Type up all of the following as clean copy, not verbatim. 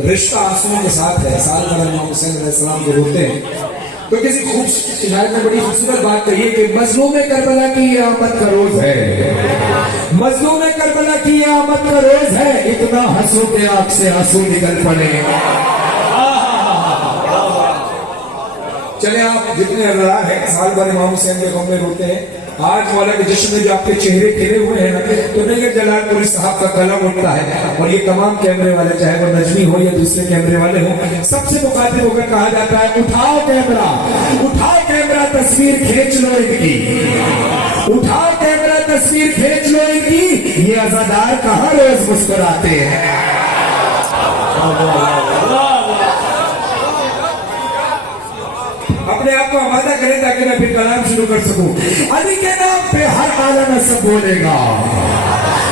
रिश्ता आंसुओं के साथ है। साल भर इमाम हुसैन अलैहिस्सलाम जो होते हैं तो किसी शायद में बड़ी खूबसूरत बात कही कि मजलूम करबला की ये आमद का रोज है, मजलूम करबला की ये आमद का रोज है, इतना हंसो के आंख से आंसू निकल पड़े। चले आप जितने अल्लाह है साल भर इमाम हुसैन के गम में रोते हैं, आज मौला के जश्न में जो आपके चेहरे खिले हुए हैं ना, तो नैयर जलालपुरी साहब का कलम उठता है और ये तमाम कैमरे वाले, चाहे वो नजमी हो या दूसरे कैमरे वाले हो, सबसे मुखातिब होकर कहा जाता है उठाओ कैमरा, उठाओ कैमरा, तस्वीर खींच लो इनकी, उठाओ कैमरा, तस्वीर खींच लो इनकी, ये अज़ादार कहाँ रोज मुस्कुराते हैं। अपने आप को आमादा करें ताकि मैं फिर कलाम शुरू कर सकूं। अली के नाम पे हर आलम सब बोलेगा।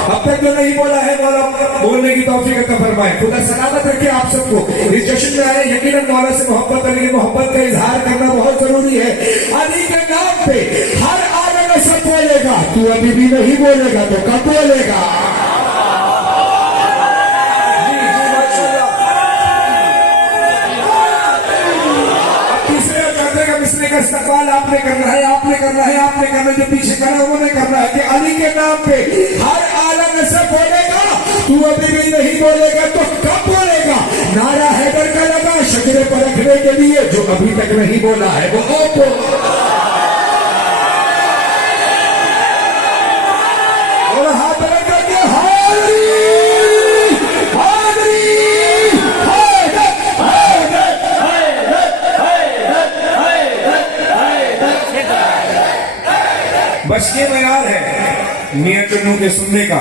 अब तक जो नहीं बोला है मौला बोलने की तौफीक अता फरमाए। खुदा सलामत रखे आप सबको। इस जश्न में आए यकीनन मौला से मोहब्बत, अली की मोहब्बत का इजहार करना बहुत जरूरी है। अली के नाम पे हर आलम सब बोलेगा। तू अभी भी नहीं बोलेगा तो कब बोलेगा? का इस्तेमाल आपने करना है, आपने करना है, आपने करना है, जो पीछे करा उन्होंने करना है कि अली के नाम पे हर आलम से बोलेगा। तू अभी भी नहीं बोलेगा तो कब बोलेगा? नारा हैदर का लगा शजरे पर रखने के लिए, जो अभी तक नहीं बोला है वो बोल। और हाथ रखा के बस ये मयार है मियां चन्नू के सुनने का,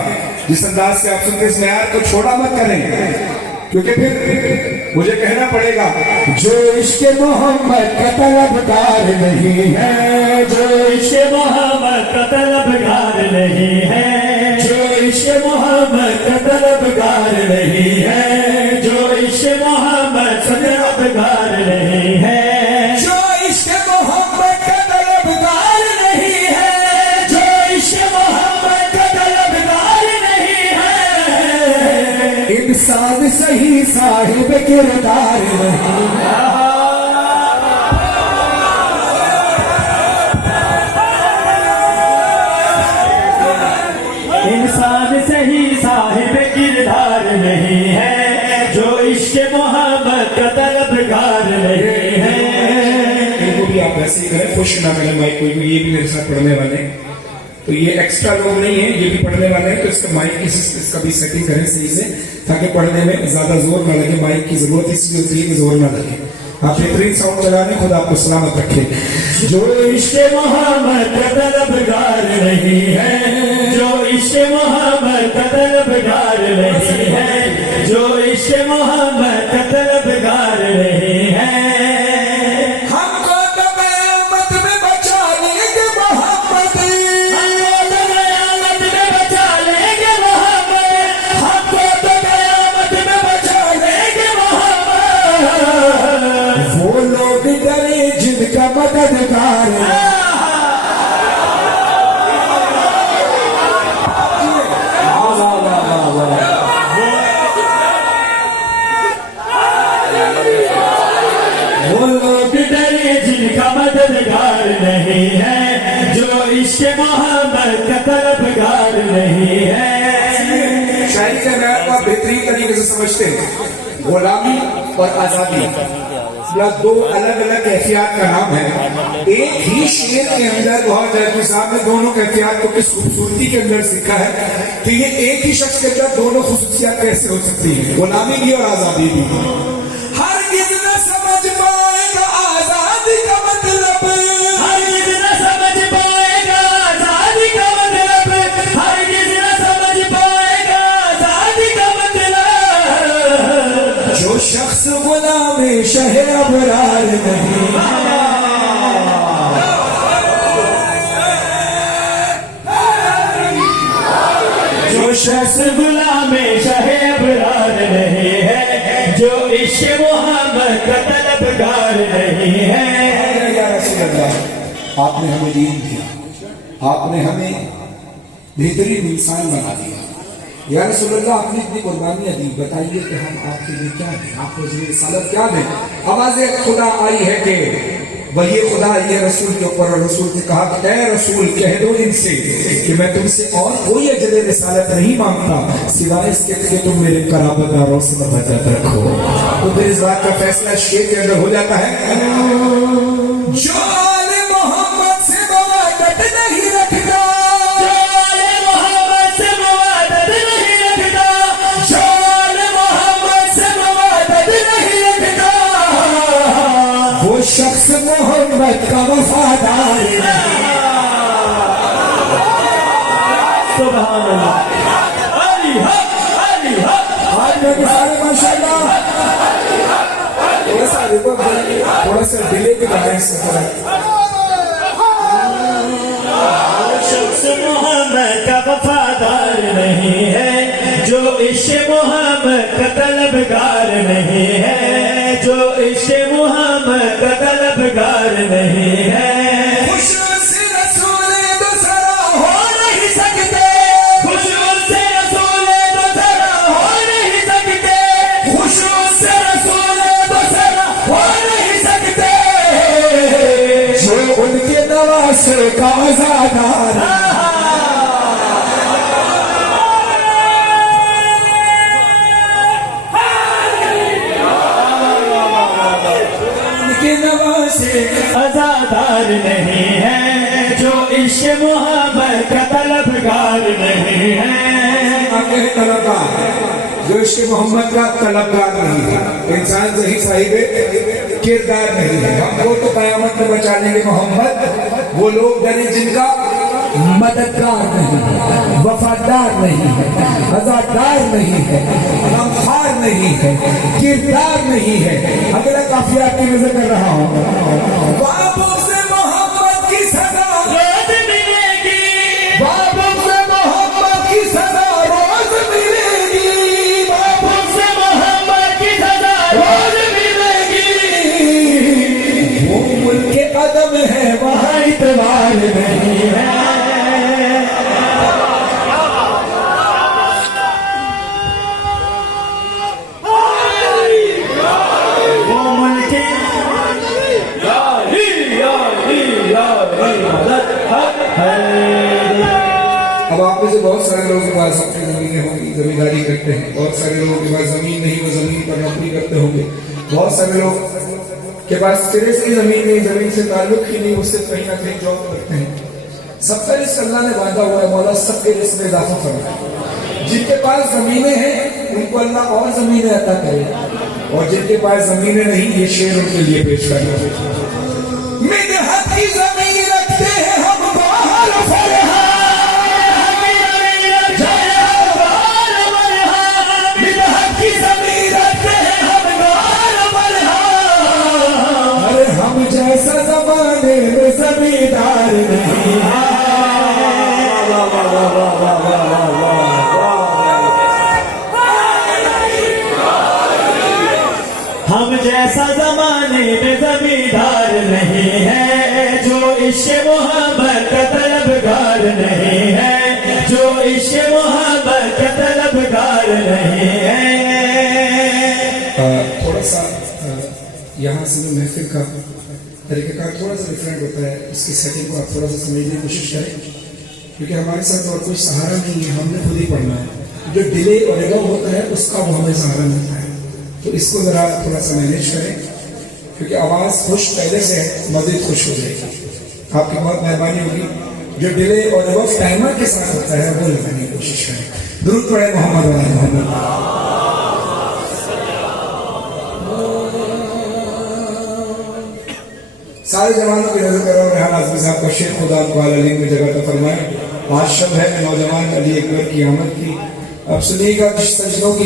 जिस अंदाज से आप सुनते इस मयार को छोड़ा मत करें, क्योंकि फिर मुझे कहना पड़ेगा जो इश्क मोहम्मद का तलबगार नहीं है, जो इश्क मोहम्मद का तलबगार नहीं है, जो इश्क मोहम्मद का तलबगार नहीं है, जो इश्क मोहम्मद का तलबगार नहीं है, जो इश्क मोहम्मद का तलबगार नहीं है, जो इश्क मोहम्मद का तलबगार नहीं है, इंसान सही साहिब किरदार नहीं है। इंसान सही साहिब किरदार नहीं है, जो इश्क मोहम्मद का तलबगार नहीं है। इनको भी आप वैसे ही करें, खुश ना करें माइक कोई भी, ये भी मेरे साथ पढ़ने वाले हैं तो ये एक्स्ट्रा लोग नहीं है, ये भी पढ़ने वाले हैं, तो इसका माइक की इसका भी सेटिंग करें सही से ताकि पढ़ने में ज्यादा जोर ना लगे। माइक की जरूरत इसलिए होती है कि जोर ना लगे। आप बेहतरीन साउंड चला रहे, खुद आपको सलामत रखे। जो इश्क मोहम्मद का तलबगार नहीं है, जो इश्क मोहम्मद का तलबगार नहीं है, जो इश्क मोहम्मद का तलबगार नहीं है, हमको तो कयामत में बचा लेंगे मोहम्मद, हमको तो कयामत में बचा लेंगे मोहम्मद, हमको तो कयामत में बचा लेंगे मोहम्मद। वो लोग डरे जिनका मददगार वो लोग डरे जिनका मददगार नहीं है, जो इश्क मोहम्मद का तलबगार नहीं है। शायरी के मैार को आप बेहतरीन तरीके से समझते हैं। गुलामी और आजादी दो अलग अलग कैफियत का नाम है। एक ही शेर के अंदर बहुत जैसे साहब ने दोनों कैफियत को किस खूबसूरती के अंदर सीखा है कि ये एक ही शख्स के अंदर दोनों खूबसूरतियां कैसे हो सकती है, गुलामी भी और आजादी भी। हर किसी न समझ पाएगा आजादी का मतलब, हर किसी न समझ पाएगा आजादी का मतलब, हर किसी न समझ पाएगा आजादी का मतलब। जो शख्स गुलाम शहे अबरार नहीं, जो शख्स गुलाम शहे अबरार नहीं है, जो इश्क मोहम्मद का तलबगार नहीं है। या रसूल अल्लाह, आपने हमें दीन दिया, आपने हमें बेहतरीन इंसान बना दिया, या रसूलुल्लाह आपने इतनी कुर्बानियां दी, बताइए कि हम आपके लिए क्या दें, आपको इसलिए रिसालत क्या दें। आवाज खुदा आई है कि वही खुदा ये रसूल के ऊपर, और रसूल ने कहा कि ऐ रसूल कह दो इनसे कि मैं तुमसे और कोई अजर रिसालत नहीं मांगता सिवाय इसके कि तुम मेरे कराबतदारों से मोहब्बत रखो। तो फिर इस बात का फैसला शेर के अंदर हो जाता है, जो आले मोहम्मद से मोहब्बत नहीं रखता, जो आले मोहम्मद से मोहब्बत नहीं रखता, जो आले मोहम्मद से मोहब्बत नहीं रखता, वो शख्स मोहम्मद का वफादार नहीं। सुभान अल्लाह, अली हक, अली हक। आज मैं सारे माशाल्लाह थोड़ा सा डिले के बारे से शख्स मोहम्मद का वफादार नहीं है, जो इश्क़ मोहम्मद का तलबगार नहीं है, जो इश्क़ मोहम्मद का तलबगार नहीं है। खुशबू से रसूल दूसरा हो नहीं सकते, खुशबू से रसूल दूसरा हो नहीं सकते, खुशबू से रसूल दूसरा हो नहीं सकते, जो उनके नवासे का आजादार, उनके नवासे अज़ादार नहीं है, जो इश्क़ मोहब्बत का तलबगार नहीं है। आगे है तलबगार, जो इश्क़ मोहम्मद का तलबगार नहीं है, इंसान सही साहिब किरदार नहीं है। हमको तो कयामत में बचा लेंगे मोहम्मद, वो लोग डरे जिनका मददगार नहीं है, वफादार नहीं है, अज़ादार नहीं है, गमखार नहीं है, किरदार नहीं है। अगला काफिया आपकी नजर कर रहा हूँ, बाबू से मोहम्मद की सदा रोज़ मिलेगी, बाबू से मोहम्मद की सदा रोज मिलेगी, बाबू से मोहम्मद की सदा रोज़ मिलेगी। वो उनके कदम है वहाँ इतबार नहीं है, वो मुल्क अब आप में से बहुत सारे लोगों के पास अपनी जमीनें होंगी, जमींदारी करते हैं, बहुत सारे लोगों के पास जमीन नहीं, वो जमीन पर नौकरी करते होंगे, बहुत सारे लोग के पास सिरे से जमीन नहीं, जमीन से ताल्लुक ही नहीं, उससे कहीं ना कहीं जॉब करते हैं। सबका रिस्क अल्लाह ने बांधा हुआ है, मौला सबके रिस्क में इजाफा फरमाए। जिनके पास जमीनें हैं उनको अल्लाह और जमीनें अता करे, और जिनके पास जमीनें नहीं, ये शेर उनके लिए पेश करना। मिदहत की जमीन रखते हैं हम बाहर की ज़मीन रखते हैं हम गार बरहा, अरे हम जैसा जमाने में जमींदार नहीं है। हम जैसा जमाने में जमींदार नहीं है, जो इश्क़ मोहब्बत का तलबगार नहीं है, जो इश्क़ मोहब्बत का तलबगार नहीं है। थोड़ा सा यहाँ से जो महफिल का तरीक़ाकार थोड़ा सा डिफरेंट होता है, उसकी सेटिंग को आप थोड़ा सा समझने की कोशिश करें, क्योंकि हमारे साथ और कोई सहारा नहीं है, हमने खुद ही पढ़ना है। जो डिले और एगो होता है उसका वो हमें सहारा मिलता है, तो इसको ज़रा थोड़ा सा मैनेज करें, क्योंकि आवाज़ खुश पहले से है, मज़ीद खुश हो जाएगी। आपकी बहुत मेहरबानी होगी, जो डिले और एगो टाइमर के साथ होता है वो लगाने की कोशिश करें। दुरूद पढ़े मोहम्मद वाले मोहम्मद। सारे जवानों की नजर कर रहा हूँ, रेहान आज़मी साहब का शेर खुदा अलीम में जगह फरमाए। आज शब है नौजवान अली अकबर की आमद की। अब सुनिएगा सजनों की